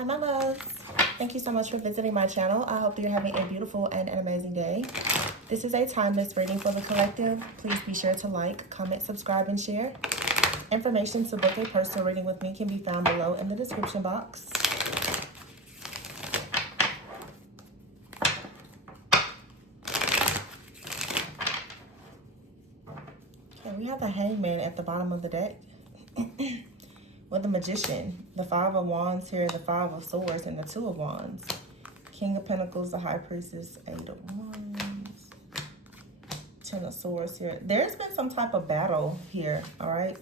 Hi, my loves. Thank you so much for visiting my channel. I hope you're having a beautiful and an amazing day. This is a timeless reading for the collective. Please be sure to like, comment, subscribe, and share. Information to book a personal reading with me can be found below in the description box. Okay, we have the Hangman at the bottom of the deck. With the Magician, the Five of Wands here, the Five of Swords, and the Two of Wands. King of Pentacles, the High Priestess, Eight of Wands, Ten of Swords here. There's been some type of battle here, all right?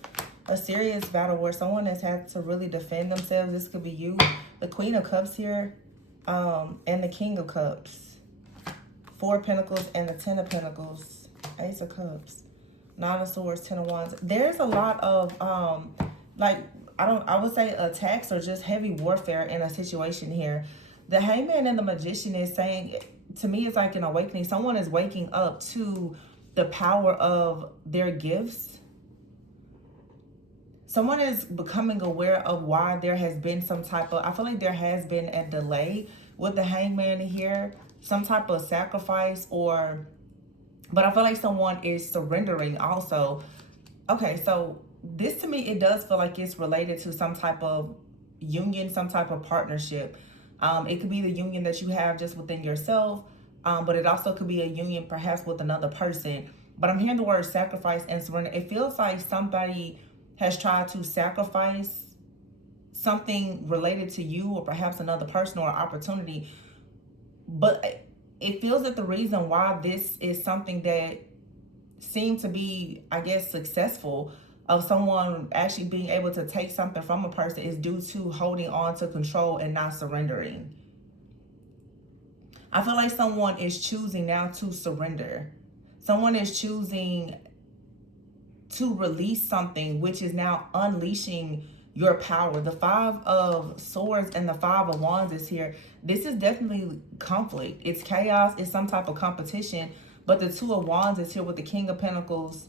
A serious battle where someone has had to really defend themselves. This could be you. The Queen of Cups here, and the King of Cups. Four of Pentacles and the Ten of Pentacles. Ace of Cups. Nine of Swords, Ten of Wands. There's a lot of, I would say attacks or just heavy warfare in a situation here. The Hangman and the Magician is saying, to me, it's like an awakening. Someone is waking up to the power of their gifts. Someone is becoming aware of why there has been some type of, I feel like there has been a delay with the Hangman here. Some type of sacrifice but I feel like someone is surrendering also. Okay, so this to me, it does feel like it's related to some type of union, some type of partnership. It could be the union that you have just within yourself, but it also could be a union perhaps with another person. But I'm hearing the word sacrifice and surrender. It feels like somebody has tried to sacrifice something related to you or perhaps another person or opportunity. But it feels that the reason why this is something that seemed to be, I guess, successful of someone actually being able to take something from a person is due to holding on to control and not surrendering. I feel like someone is choosing now to surrender. Someone is choosing to release something, which is now unleashing your power. The Five of Swords and the Five of Wands is here. This is definitely conflict. It's chaos. It's some type of competition. But the Two of Wands is here with the King of Pentacles,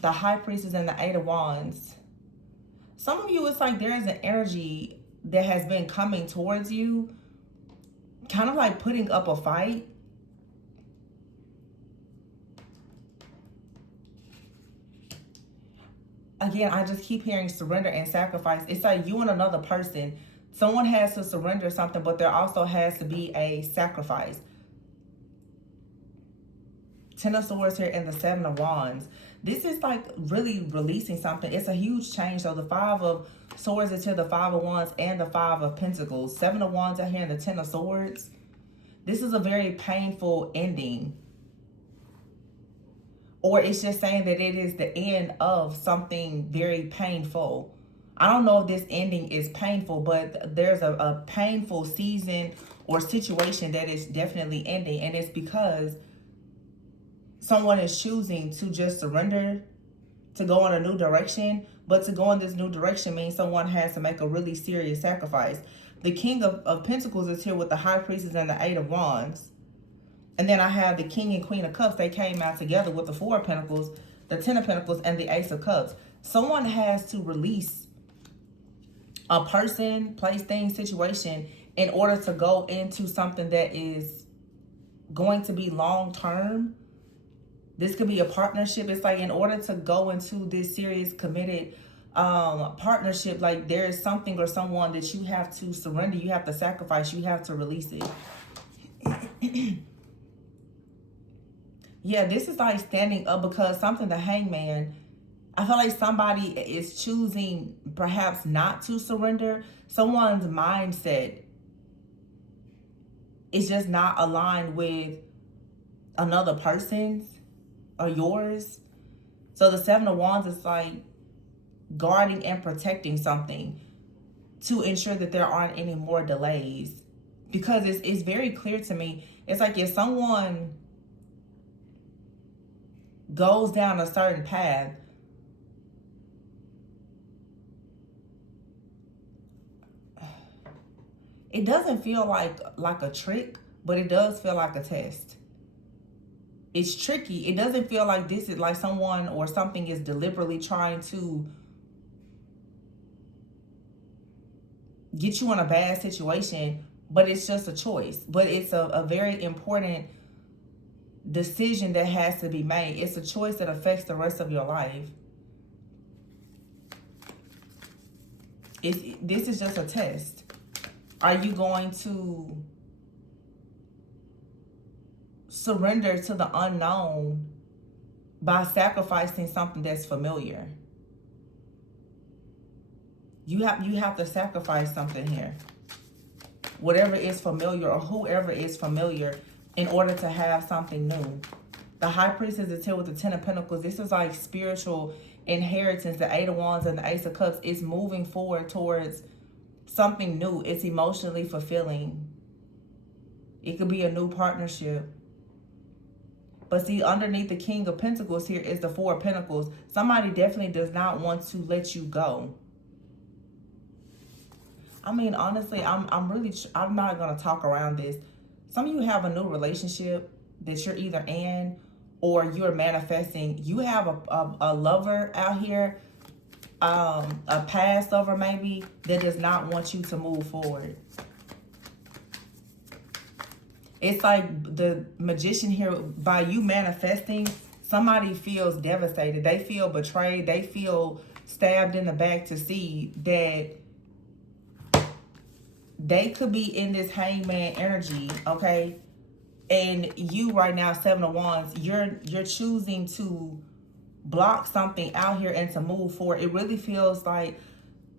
the High Priestess, and the Eight of Wands. Some of you, it's like there is an energy that has been coming towards you, kind of like putting up a fight. Again, I just keep hearing surrender and sacrifice. It's like you and another person. Someone has to surrender something, but there also has to be a sacrifice. Ten of Swords here and the Seven of Wands. This is like really releasing something. It's a huge change. So the Five of Swords is here, the Five of Wands, and the Five of Pentacles. Seven of Wands out here and the Ten of Swords. This is a very painful ending. Or it's just saying that it is the end of something very painful. I don't know if this ending is painful, but there's a painful season or situation that is definitely ending. And it's because someone is choosing to just surrender, to go in a new direction. But to go in this new direction means someone has to make a really serious sacrifice. The King of Pentacles is here with the High Priestess and the Eight of Wands. And then I have the King and Queen of Cups. They came out together with the Four of Pentacles, the Ten of Pentacles, and the Ace of Cups. Someone has to release a person, place, thing, situation in order to go into something that is going to be long-term. This could be a partnership. It's like in order to go into this serious, committed partnership, like there is something or someone that you have to surrender. You have to sacrifice. You have to release it. Yeah, this is like standing up because something, the Hangman, I feel like somebody is choosing perhaps not to surrender. Someone's mindset is just not aligned with another person's or yours. So the Seven of Wands is like guarding and protecting something to ensure that there aren't any more delays. Because it's very clear to me. It's like if someone goes down a certain path, it doesn't feel like a trick, but it does feel like a test. It's tricky. It doesn't feel like this is like someone or something is deliberately trying to get you in a bad situation, but it's just a choice. But it's a very important decision that has to be made. It's a choice that affects the rest of your life. This is just a test. Are you going to surrender to the unknown by sacrificing something that's familiar? You have to sacrifice something here. Whatever is familiar or whoever is familiar in order to have something new. The High Priestess is here with the Ten of Pentacles. This is like spiritual inheritance. The Eight of Wands and the Ace of Cups is moving forward towards something new. It's emotionally fulfilling. It could be a new partnership. But see, underneath the King of Pentacles here is the Four of Pentacles. Somebody definitely does not want to let you go. I mean, honestly, I'm not going to talk around this. Some of you have a new relationship that you're either in or you're manifesting. You have a lover out here, a past lover maybe, that does not want you to move forward. It's like the Magician here, by you manifesting, somebody feels devastated. They feel betrayed. They feel stabbed in the back to see that they could be in this hangman energy, okay? And you right now, Seven of Wands, you're choosing to block something out here and to move forward. It really feels like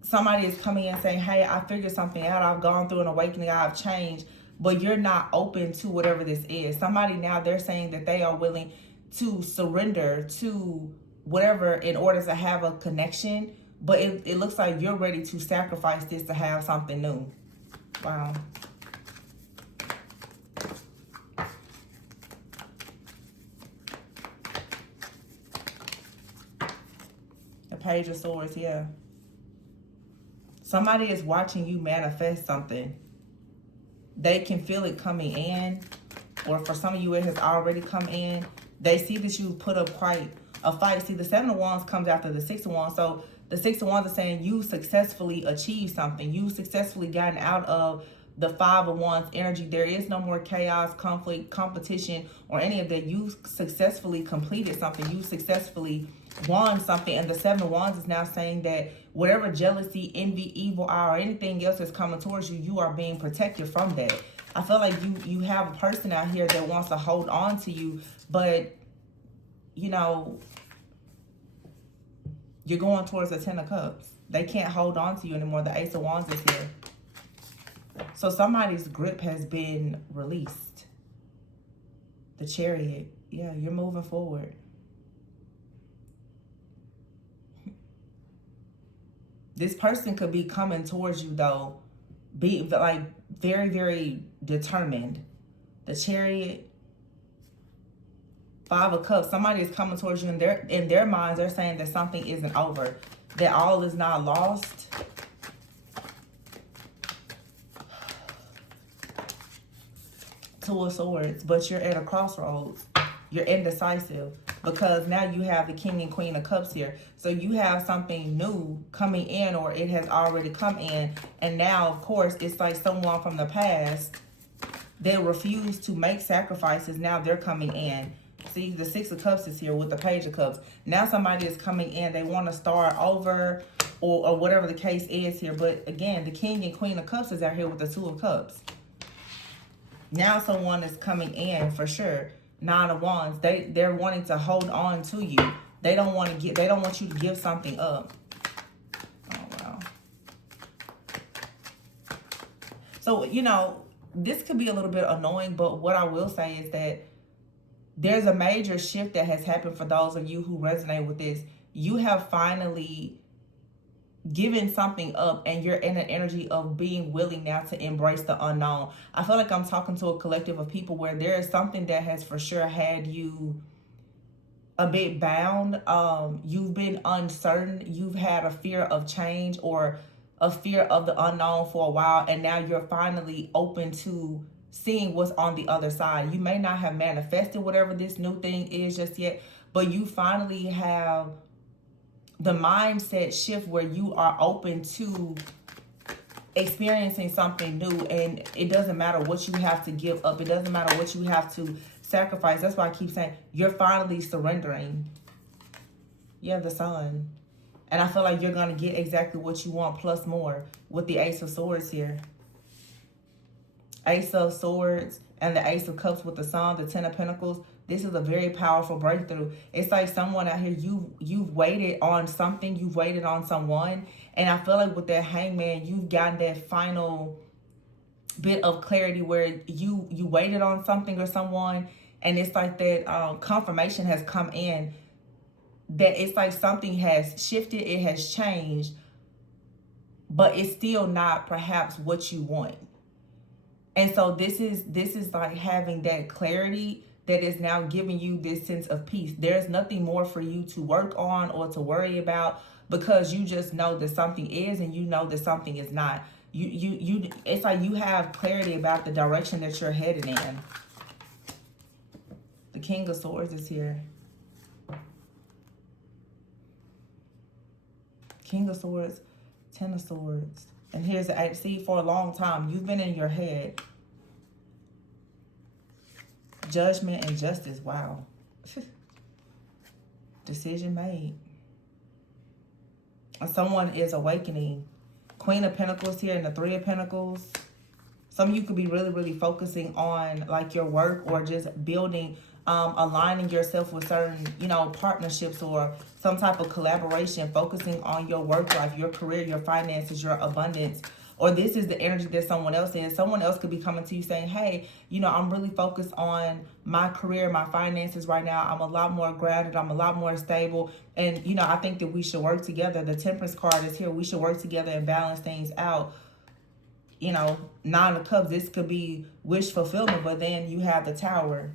somebody is coming in saying, hey, I figured something out. I've gone through an awakening. I've changed. But you're not open to whatever this is. Somebody now, they're saying that they are willing to surrender to whatever in order to have a connection. But it looks like you're ready to sacrifice this to have something new. Wow. The Page of Swords, yeah. Somebody is watching you manifest something. They can feel it coming in, or for some of you it has already come in. They see that you put up quite a fight. See, the Seven of Wands comes after the Six of Wands. So the Six of Wands is saying you successfully achieved something. You successfully gotten out of the Five of Wands energy. There is no more chaos, conflict, competition, or any of that. You successfully completed something. You successfully won something. And the Seven of Wands is now saying that whatever jealousy, envy, evil eye, or anything else that's coming towards you, you are being protected from that. I feel like you have a person out here that wants to hold on to you, but, you know, you're going towards the Ten of Cups. They can't hold on to you anymore. The Ace of Wands is here. So somebody's grip has been released. The Chariot. Yeah, you're moving forward. This person could be coming towards you, though, be like very, very determined. The Chariot, Five of Cups. Somebody is coming towards you, and in their minds, they're saying that something isn't over, that all is not lost. Two of Swords, but you're at a crossroads. You're indecisive because now you have the King and Queen of Cups here. So you have something new coming in, or it has already come in. And now, of course, it's like someone from the past, they refuse to make sacrifices. Now they're coming in. See, the Six of Cups is here with the Page of Cups. Now somebody is coming in. They want to start over or whatever the case is here. But again, the King and Queen of Cups is out here with the Two of Cups. Now someone is coming in for sure. Nine of Wands. They're wanting to hold on to you. They don't want you to give something up. Oh wow. So, you know, this could be a little bit annoying, but what I will say is that there's a major shift that has happened for those of you who resonate with this. You have finally giving something up, and you're in an energy of being willing now to embrace the unknown. I feel like I'm talking to a collective of people where there is something that has for sure had you a bit bound. You've been uncertain. You've had a fear of change or a fear of the unknown for a while, and now you're finally open to seeing what's on the other side. You may not have manifested whatever this new thing is just yet, but you finally have the mindset shift where you are open to experiencing something new, and it doesn't matter what you have to give up. It doesn't matter what you have to sacrifice. That's why I keep saying you're finally surrendering. Yeah, the Sun. And I feel like you're going to get exactly what you want plus more with the Ace of Swords here. Ace of Swords and the Ace of Cups with the Sun, the Ten of Pentacles. This is a very powerful breakthrough. It's like someone out here, you've waited on something, you've waited on someone. And I feel like with that Hangman, you've gotten that final bit of clarity where you waited on something or someone, and it's like that confirmation has come in that it's like something has shifted, it has changed, but it's still not perhaps what you want. And so this is like having that clarity that is now giving you this sense of peace. There's nothing more for you to work on or to worry about, because you just know that something is and you know that something is not. It's like you have clarity about the direction that you're headed in. The King of Swords is here. King of Swords, Ten of Swords. And here's the Eight. See, for a long time, you've been in your head. Judgment and justice. Wow. Decision made. And someone is awakening. Queen of Pentacles here and the Three of Pentacles. Some of you could be really, really focusing on like your work or just building, aligning yourself with certain, partnerships or some type of collaboration, focusing on your work life, your career, your finances, your abundance. Or this is the energy that someone else is. Someone else could be coming to you saying, hey, I'm really focused on my career, my finances right now. I'm a lot more grounded. I'm a lot more stable. And, I think that we should work together. The Temperance card is here. We should work together and balance things out. Nine of Cups, this could be wish fulfillment, but then you have the Tower.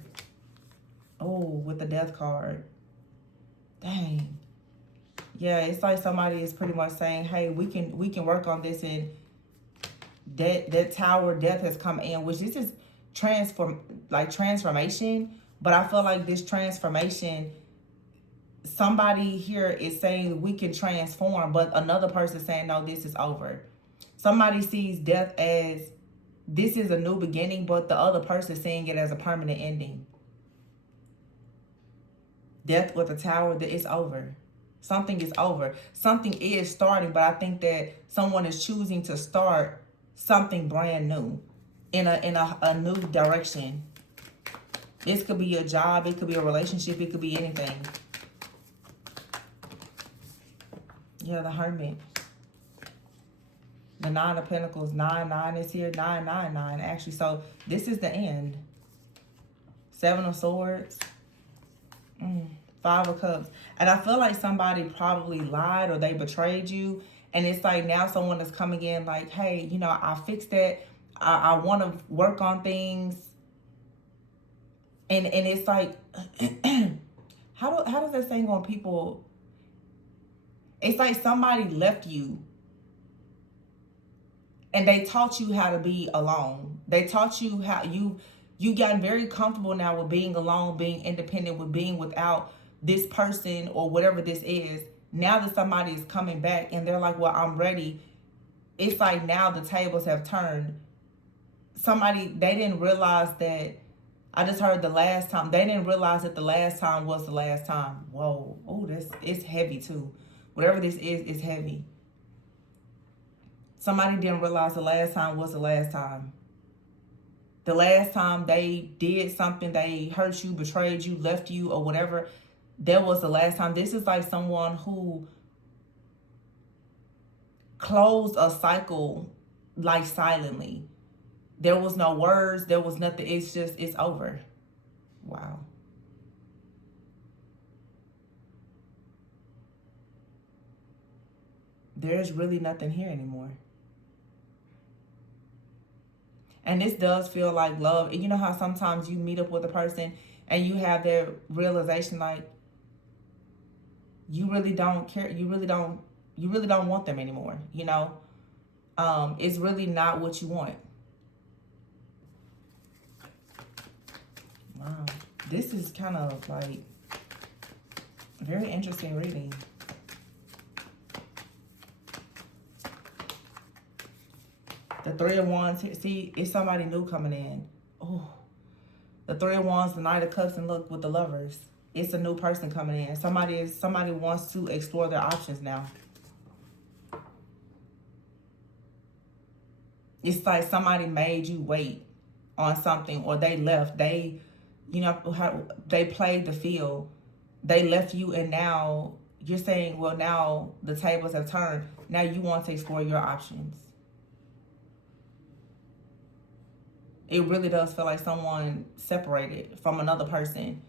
Oh, with the Death card. Dang. Yeah, it's like somebody is pretty much saying, hey, we can work on this, and that Tower, death has come in, which this is transformation. But I feel like this transformation, somebody here is saying we can transform, but another person saying, no, this is over. Somebody sees death as this is a new beginning, but the other person seeing it as a permanent ending. Death with the Tower, that it's over. Something is over. Something is starting, but I think that someone is choosing to start something brand new in a new direction. This could be a job, it could be a relationship, it could be anything. Yeah, the Hermit. The Nine of Pentacles, 9 is here, 9 actually. So this is the end. Seven of Swords. 5 of Cups. And I feel like somebody probably lied or they betrayed you. And it's like now someone is coming in like, hey, I fixed that. I want to work on things. And it's like, how does that saying on people? It's like somebody left you. And they taught you how to be alone. They taught you how you gotten very comfortable now with being alone, being independent, with being without this person or whatever this is. Now that somebody is coming back and they're like, well, I'm ready. It's like now the tables have turned. They didn't realize that. I just heard the last time. They didn't realize that the last time was the last time. Whoa. Oh, it's heavy too. Whatever this is heavy. Somebody didn't realize the last time was the last time. The last time they did something, they hurt you, betrayed you, left you, or whatever, that was the last time. This is like someone who closed a cycle like silently. There was no words, there was nothing. It's over. Wow. There's really nothing here anymore. And this does feel like love. You know how sometimes you meet up with a person and you have that realization like you really don't care. You really don't want them anymore. It's really not what you want. Wow. This is kind of like very interesting reading. The Three of Wands, see, it's somebody new coming in. Oh, the Three of Wands, the Knight of Cups, and look with the Lovers. It's a new person coming in. Somebody wants to explore their options now. It's like somebody made you wait on something, or they left. They, you know, they played the field. They left you, and now you're saying, well, now the tables have turned. Now you want to explore your options. It really does feel like someone separated from another person.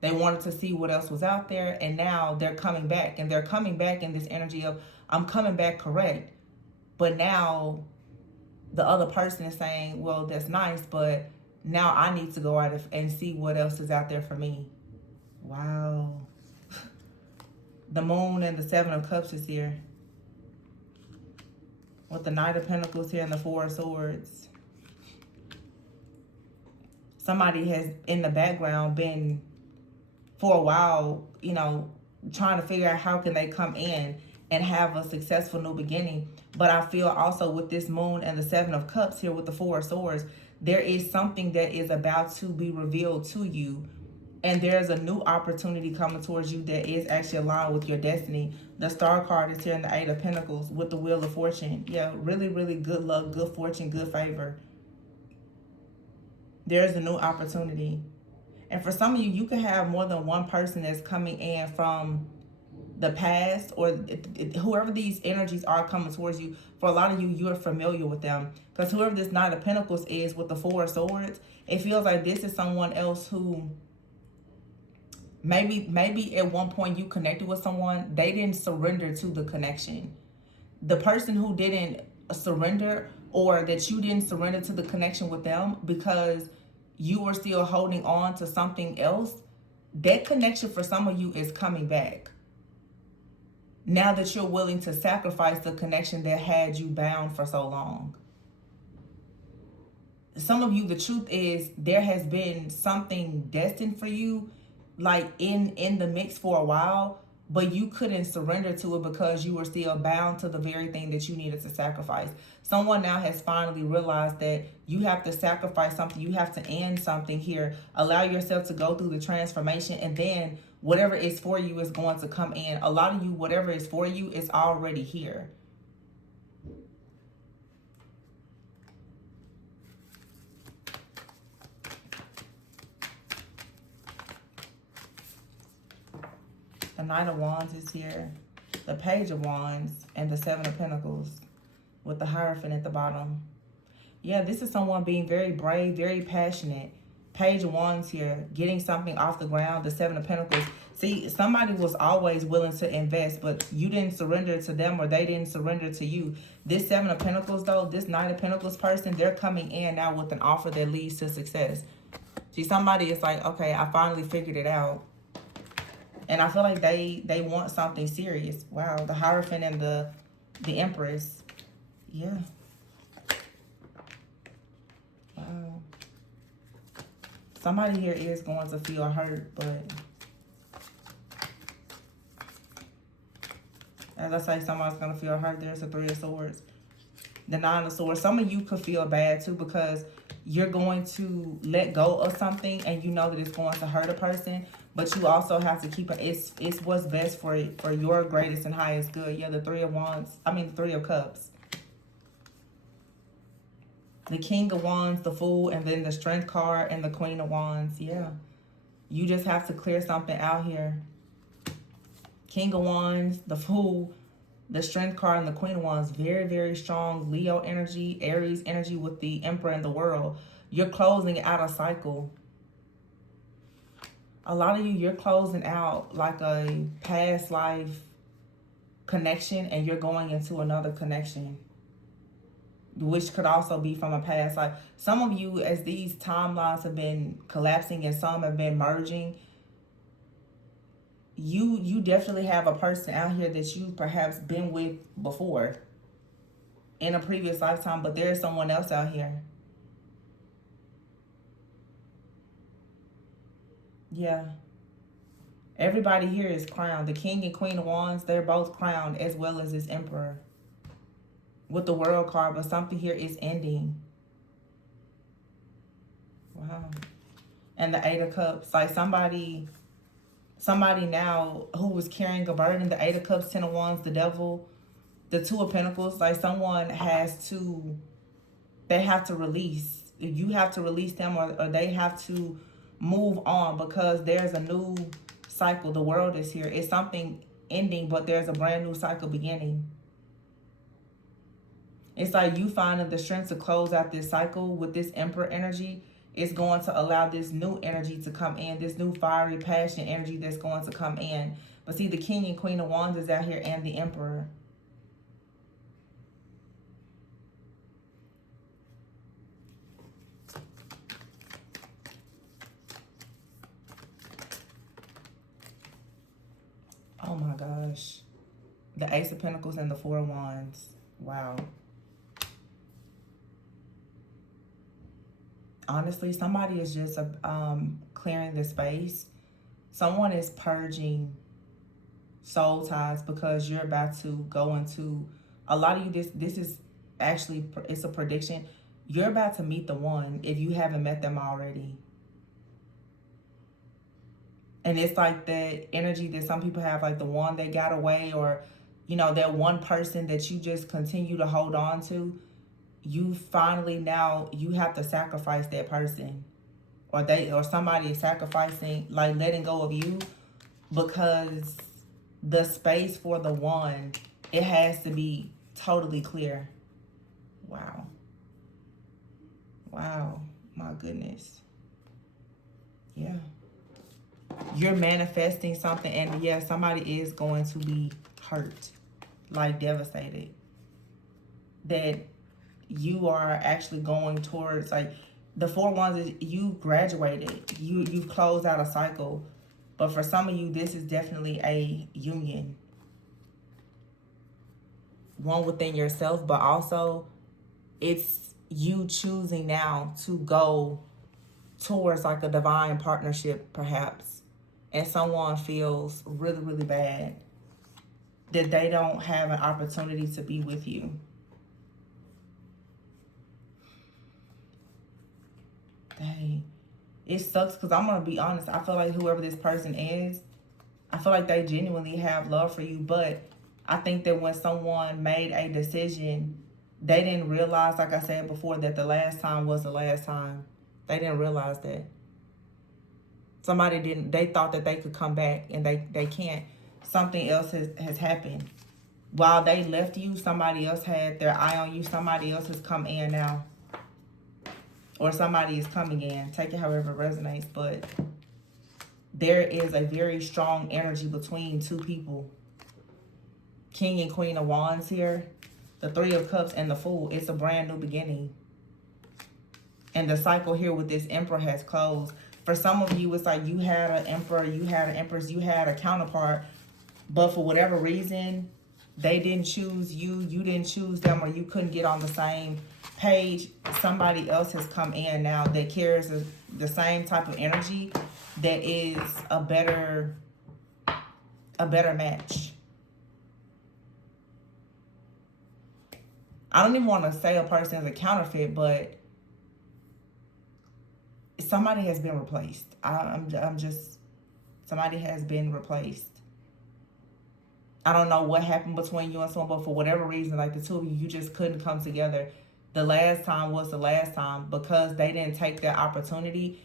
They wanted to see what else was out there, and now they're coming back. And they're coming back in this energy of, I'm coming back correct. But now the other person is saying, well, that's nice, but now I need to go out and see what else is out there for me. Wow. The Moon and the Seven of Cups is here. With the Knight of Pentacles here and the Four of Swords. Somebody has, in the background, been, for a while, you know, trying to figure out how can they come in and have a successful new beginning. But I feel also with this Moon and the Seven of Cups here with the Four of Swords, there is something that is about to be revealed to you. And there's a new opportunity coming towards you that is actually aligned with your destiny. The Star card is here in the Eight of Pentacles with the Wheel of Fortune. Yeah, really, really good luck, good fortune, good favor. There's a new opportunity. And for some of you, you could have more than one person that's coming in from the past, or whoever these energies are coming towards you. For a lot of you, you're familiar with them. Because whoever this Knight of Pentacles is with the Four of Swords, it feels like this is someone else who maybe at one point you connected with someone. They didn't surrender to the connection. The person who didn't surrender, or that you didn't surrender to the connection with them because you were still holding on to something else, that connection for some of you is coming back. Now that you're willing to sacrifice the connection that had you bound for so long. Some of you, the truth is, there has been something destined for you, like in the mix for a while, but you couldn't surrender to it because you were still bound to the very thing that you needed to sacrifice. Someone now has finally realized that you have to sacrifice something. You have to end something here. Allow yourself to go through the transformation, and then whatever is for you is going to come in. A lot of you, whatever is for you is already here. The Knight of Wands is here. The Page of Wands and the Seven of Pentacles with the Hierophant at the bottom. Yeah, this is someone being very brave, very passionate. Page of Wands here, getting something off the ground. The Seven of Pentacles. See, somebody was always willing to invest, but you didn't surrender to them, or they didn't surrender to you. This Seven of Pentacles, though, this Knight of Pentacles person, they're coming in now with an offer that leads to success. See, somebody is like, okay, I finally figured it out. And I feel like they want something serious. Wow, the Hierophant and the Empress. Yeah. Wow. Somebody here is going to feel hurt, but as I say, somebody's going to feel hurt. There's the Three of Swords. The Nine of Swords. Some of you could feel bad too, because you're going to let go of something and you know that it's going to hurt a person. But you also have to keep it. It's what's best for your greatest and highest good. Yeah, the Three of Wands. I mean, the Three of Cups. The King of Wands, the Fool, and then the Strength card and the Queen of Wands. Yeah. You just have to clear something out here. King of Wands, the Fool, the Strength card, and the Queen of Wands. Very, very strong Leo energy, Aries energy with the Emperor and the World. You're closing out a cycle. A lot of you, you're closing out like a past life connection, and you're going into another connection, which could also be from a past life. Some of you, as these timelines have been collapsing and some have been merging, you definitely have a person out here that you perhaps been with before in a previous lifetime, but there's someone else out here. Yeah. Everybody here is crowned. The King and Queen of Wands, they're both crowned, as well as this Emperor. with the World card, but something here is ending. Wow. And the Eight of Cups, like somebody now who was carrying a burden, the Eight of Cups, Ten of Wands, the Devil, the Two of Pentacles, like someone they have to release. You have to release them, or they have to move on, because there's a new cycle. The World is here. It's something ending, but there's a brand new cycle beginning. It's like you finding the strength to close out this cycle with this Emperor energy. It's going to allow this new energy to come in, this new fiery passion energy that's going to come in. But see, the King and Queen of Wands is out here, and the Emperor. Oh my gosh. The Ace of Pentacles and the Four of Wands. Wow. Honestly, somebody is just clearing the space. Someone is purging soul ties, because you're about to go into, a lot of you, this is actually, it's a prediction. You're about to meet the one if you haven't met them already. And it's like the energy that some people have, like the one that got away, or, you know, that one person that you just continue to hold on to. You finally, now you have to sacrifice that person, or somebody is sacrificing, like letting go of you, because the space for the one, it has to be totally clear. Wow. Wow. My goodness. Yeah. You're manifesting something, and yeah, somebody is going to be hurt, like devastated. That you are actually going towards, like the Four of Wands is, you graduated, you've closed out a cycle. But for some of you, this is definitely a union, one within yourself, but also it's you choosing now to go towards like a divine partnership, perhaps. And someone feels really, really bad that they don't have an opportunity to be with you. Dang. It sucks, because I'm going to be honest. I feel like whoever this person is, I feel like they genuinely have love for you. But I think that when someone made a decision, they didn't realize, like I said before, that the last time was the last time. They didn't realize that. Somebody didn't, they thought that they could come back, and they can't. Something else has happened. While they left you, somebody else had their eye on you. Somebody else has come in now. Or somebody is coming in. Take it however it resonates. But there is a very strong energy between two people. King and Queen of Wands here. The Three of Cups and the Fool. It's a brand new beginning. And the cycle here with this Emperor has closed. For some of you, it's like you had an Emperor, you had an Empress, you had a counterpart. But for whatever reason, they didn't choose you, you didn't choose them, or you couldn't get on the same page. Somebody else has come in now that carries the same type of energy, that is a better match. I don't even want to say a person is a counterfeit, but somebody has been replaced. I'm just, somebody has been replaced. I don't know what happened between you and someone, but for whatever reason, like the two of you, you just couldn't come together. The last time was the last time, because they didn't take that opportunity.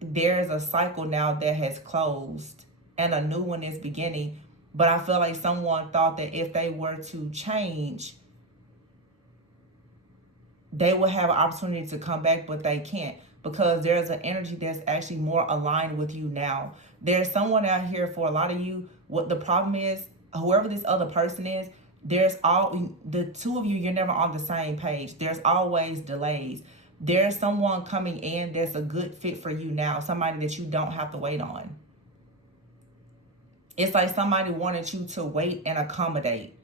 There's a cycle now that has closed, and a new one is beginning. But I feel like someone thought that if they were to change, they will have an opportunity to come back, but they can't, because there's an energy that's actually more aligned with you now. There's someone out here, for a lot of you, what the problem is, whoever this other person is, the two of you, you're never on the same page. There's always delays. There's someone coming in that's a good fit for you now, somebody that you don't have to wait on. It's like somebody wanted you to wait and accommodate.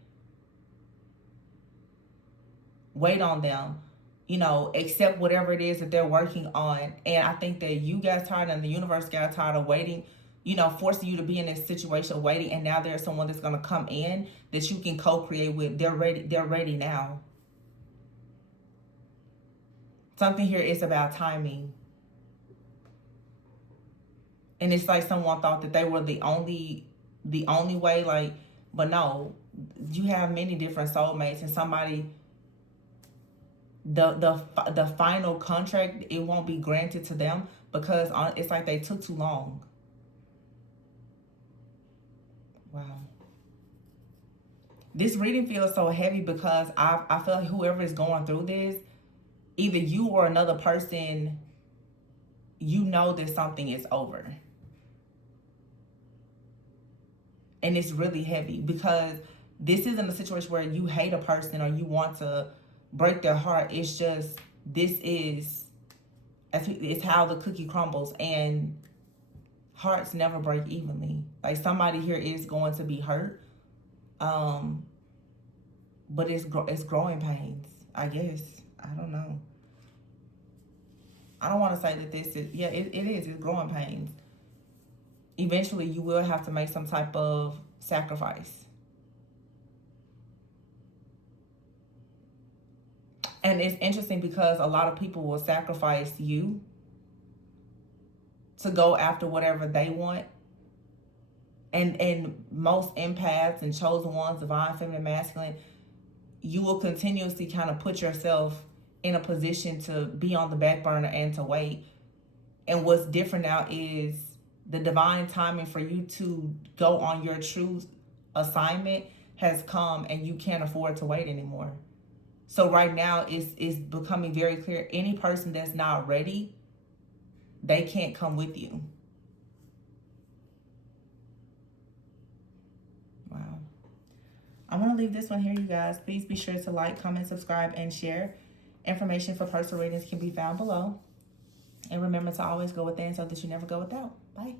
Wait on them. You know, accept whatever it is that they're working on. And I think that you got tired, and the universe got tired of waiting, you know, forcing you to be in this situation of waiting. And now there's someone that's going to come in that you can co-create with. They're ready now. Something here is about timing. And it's like someone thought that they were the only way, like, but no, you have many different soulmates, and somebody, the final contract, it won't be granted to them because it's like they took too long. Wow. This reading feels so heavy because I feel like whoever is going through this, either you or another person, you know that something is over. And it's really heavy because this isn't a situation where you hate a person or you want to break their heart. It's just, it's how the cookie crumbles, and hearts never break evenly. Like, somebody here is going to be hurt, but it's growing pains, I guess. I don't know. I don't want to say that this is, yeah, it is. It's growing pains. Eventually, you will have to make some type of sacrifice. And it's interesting because a lot of people will sacrifice you to go after whatever they want. And most empaths and chosen ones, divine, feminine, masculine, you will continuously kind of put yourself in a position to be on the back burner and to wait. And what's different now is the divine timing for you to go on your true assignment has come, and you can't afford to wait anymore. So right now it's becoming very clear, any person that's not ready, they can't come with you. Wow. I'm going to leave this one here, you guys. Please be sure to like, comment, subscribe, and share. Information for personal readings can be found below. And remember to always go within so that you never go without. Bye.